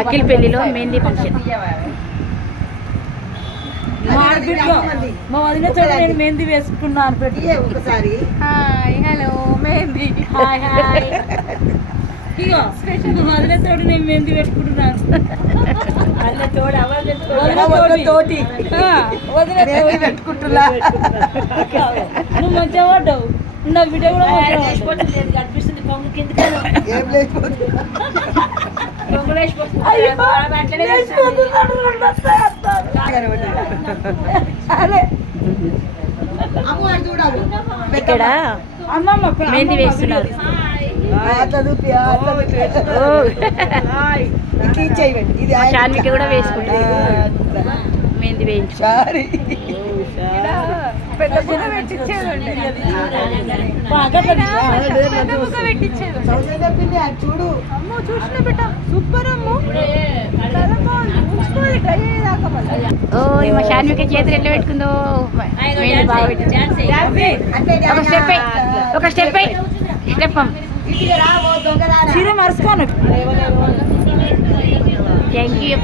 అఖిల్ పెళ్ళిలో మెహందీ ఫంక్షన్. మా వదిన చూడ నేను మెహందీ వేసుకున్నాను పెట్టి. ఇయ్యే ఒకసారి. Hi hello Mehndi. Hi hi. ఇగో మా వదిన తోడు నేను మెహందీ పెట్టుకుంటున్నాను. తోటి. వదిన తోటి. పెట్టుకుంటున్నా? నువ్వు మంచిగా పడ్డావు. నా బిడ్డ కూడా మంచిగా ఇక్కడ మెహందీ వేస్తున్నారు ఇది కూడా వేసుకుంటుంది మెహందీ వేయించు. సారీ. పెద్ద పెట్టించేది చూడు. అమ్మో చూసిన బిడ్డ. సూపర్ అమ్మో. ఓ ఈ మా షాన్విక చేతులు ఎట్లా పెట్టుకుందో. బాగా పెట్టింది. ఒక స్టెప్ ఒక స్టెప్ స్టెప్ చీర మరుచుకోను. Thank you